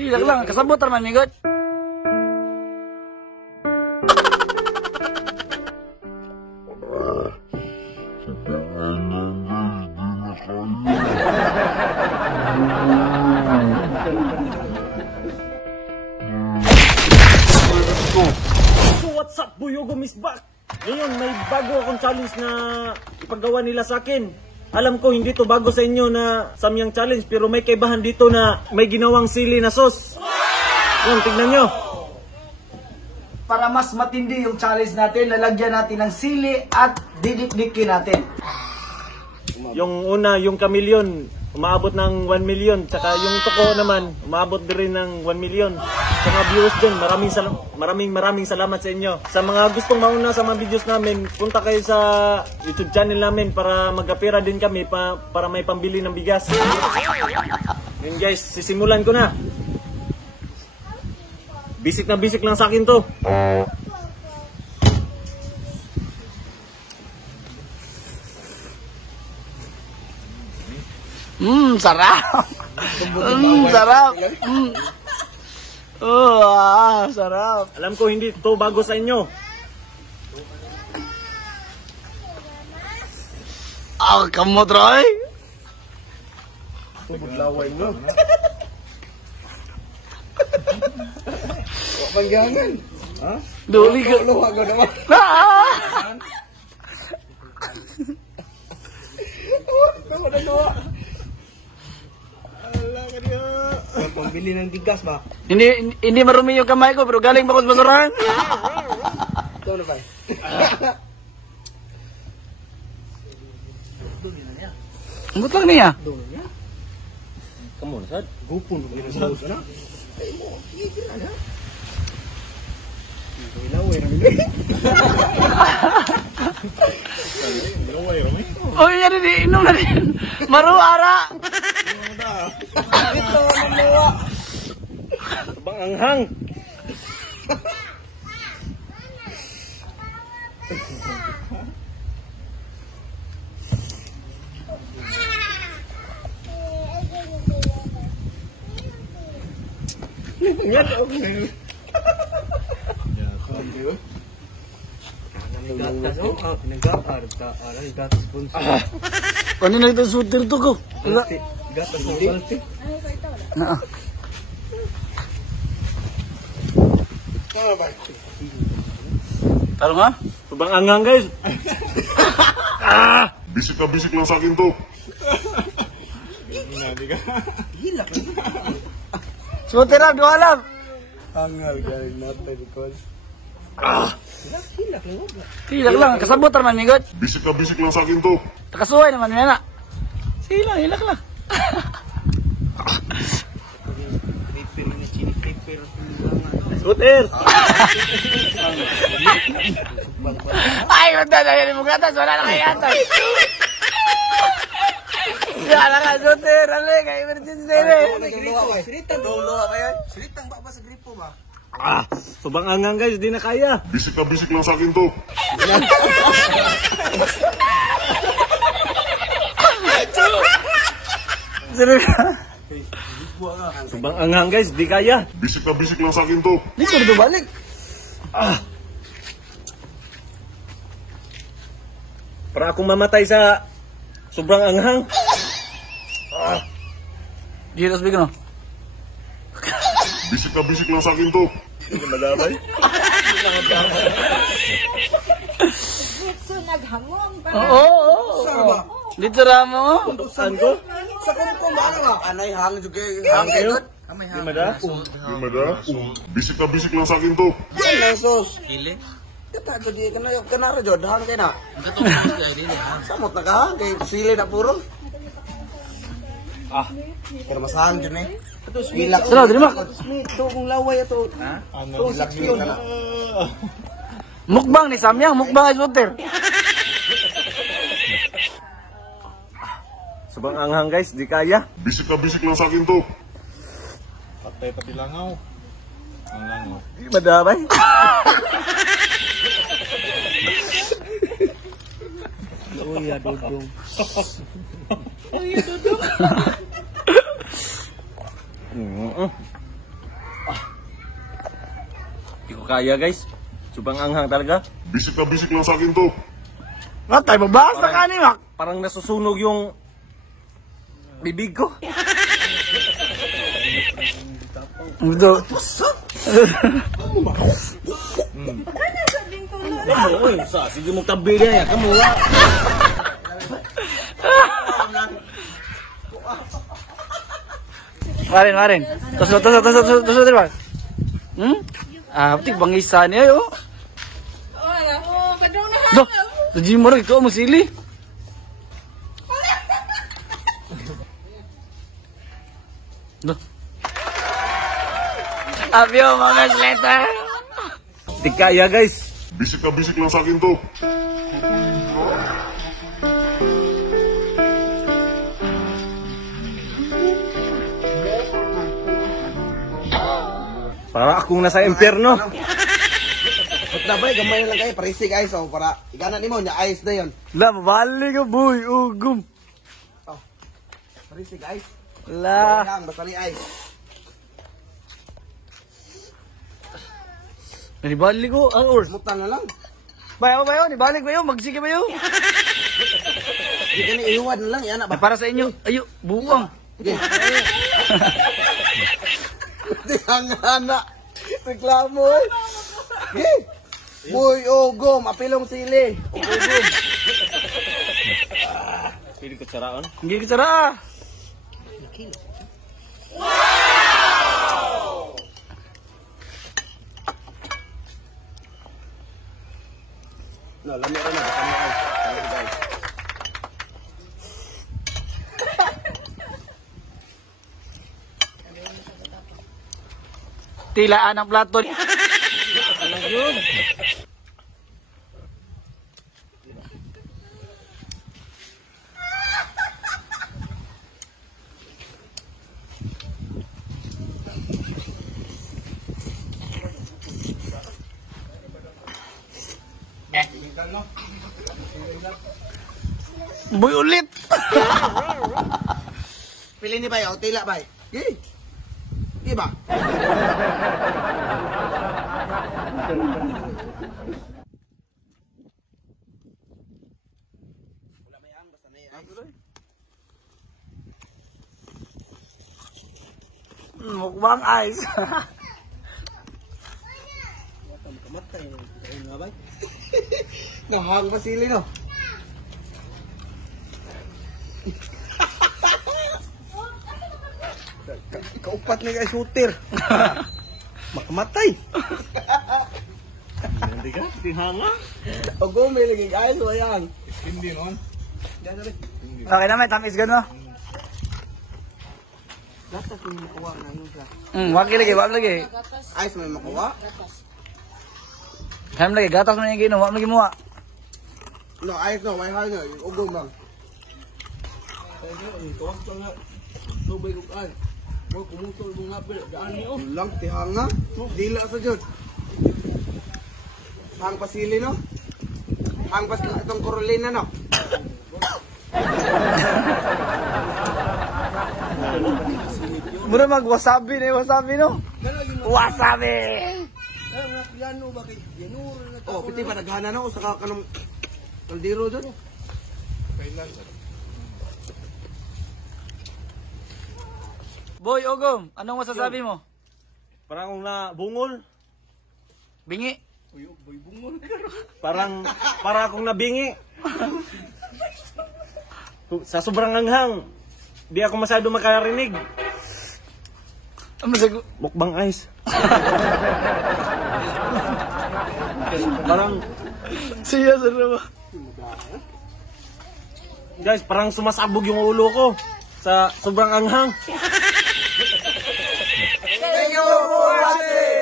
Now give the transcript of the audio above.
Hilak lang, kasabot naman migot. So what's up, Buyogom is back! Ngayon, may bago akong challenge na ipagawa nila sa akin. Alam ko hindi to bago sa inyo na samyang challenge, pero may kaibahan dito na may ginawang sili na sauce. Yan, tignan nyo. Para mas matindi yung challenge natin, lalagyan natin ng sili at didikdikin natin. Yung una, yung chameleon, umaabot ng 1 million. Tsaka yung toko naman, umaabot din rin ng 1 million. Sa mga viewers din, maraming salamat sa inyo. Sa mga gustong mauna sa mga videos namin, punta kayo sa YouTube channel namin para mag-apira din kami para may pambili ng bigas. Yun guys, sisimulan ko na. Basic na basic lang sa akin to. Sarap. Sarap. Sarap. Alam ko hindi to bago sa inyo. Kamot, Roy. Budlaway mo. Panggangan. Ha? Duli ka. Luha ko naman. Kamu na luha. Ala ka niya. Pambili ng bigas ba? Hindi marumi yung kamay ko, pero galing ba ko sa basurahan? Ito na ba? Ambot lang niya. Kamu na sad. Gupon mo na sa usa na. Ay mo, sige na. Ilaway ra mi. Ilaway ra mi. Oh, yan din, inom na din. Maruara. Ito na luha. Bang anghang. Ingat ako ngayon. Kanina ito sutil to ko. Gatas mo balti. Na. Talo nga? Bang anghang guys. Bisik na bisik lang sa akin to. Hilak. Sutil na, dua alam. Hangal galing natin because hilak lang. Hilak lang, kasabot naman migot. Bisik na bisik lang sa akin to. Takasuhay naman yan na. Sige lang, hilak lang. Paper ni chini paper. Suter. Ay, wala na yan mo gatas, wala na kay gatas. Wala ka, sutil, alay, kay emergency na Siritang luha ba yan? Siritang ba sa gripo ba? Subang anghang guys, di na kaya. Bisik na bisik lang sa akin to. Subang anghang guys, di kaya. Bisik na bisik lang sa akin to. Di ko dito balik. Para akong mamatay sa sobrang anghang. Dito sabi ko no. Bisik na bisik lang sa akin to. Hindi madamay. So naghamong pa. Oo. Dito ramo. Saan ko? Sa kumpong ba ano ba? Anay hang juga. Hang kayo? Kamay Di mada? Gimana? Bisik na bisik lang sa akin to. Ay, sos. Kile? Kata jadi kena yung kenara jodohan kay na. Samot na ka kay sili na puro. Pero masahan dyan eh. Ito sweet. Sino, dili mak? Sweet. Ito kung laway ito. Ha? Ano? Sweet na. Mukbang ni Samyang, mukbang ay sutil. Subang anghang guys, di kaya. Bisik na bisik lang sa akin to. Patay tapi langaw. Ang langaw. Di madamay. Uya dudong. Hindi ko kaya guys. Sobrang anghang talaga. Bisik lang sa akin to. Matay, babasa ka ni Mac. Parang nasusunog yung bibig ko. Ito. Uy, sige mo tabi na yan. Kamu wa. Marin. Tusok, diba? Pati bang isa niya, yo. Kadung na Duh, tuji mo rin, ikaw mo sili. Duh. Abyo, mga letter. Hindi kaya guys. Bisik lang sa akin to. Para akong nasa impyerno. Dabay, gamay lang kayo, parisig ice, oh, para iganan ni mo, nya ice na yun. La, mabali ka, boy. Ugum. Oh, parisig ice. La. Lang, basta ni ice. Nalibali ko, ang or. Mutang na lang. Bayo, nibalik bayo, magsige bayo. Hindi ka ni iwan na lang, yan na ba? Para sa inyo, ayo, buwang. Okay. Hanga-hanga. Reklamo, eh. Okay. Boy, ugom, apilong sili. Ugom. Pili ko tsaraon. Hindi ka sara. No, lami rin na, basta ni ice. Parisig ice. Tilaan ang plato. Boy ulit. Pili ni Bay, o tila Bay. Okay. Di ba? Mukbang ice. Nahang pa sili, no? Kaupat ni kay shooter. Makamatay. Hindi ka? Tihanga? O gumay lagi guys, wayang. Hindi noon. Okay naman, tamis gano. Gatas may makuha na yun siya. Wag lagi. Ice may makuha? Ham lagi, gatas mo yung gino, wag lagi muwa. No, ice no, may hang yung ugom lang. Lang, tihanga. Dila sa Diyos. Hang pasili, no? Hang pas itong Corolina, no? Mura mag-wasabi na wasabi, no? Wasabi! Oh, piti pa naghana na o saka kanong kaldero dyan. Boy, Ogom, anong masasabi mo? Parang akong nabungol. Bingi. Para akong nabingi. Sa sobrang anghang, di ako masyado makarinig. Mukbang ice. Parang, Siya sa naman. guys, parang sumasabog yung ulo ko sa sobrang anghang. Thank you for watching!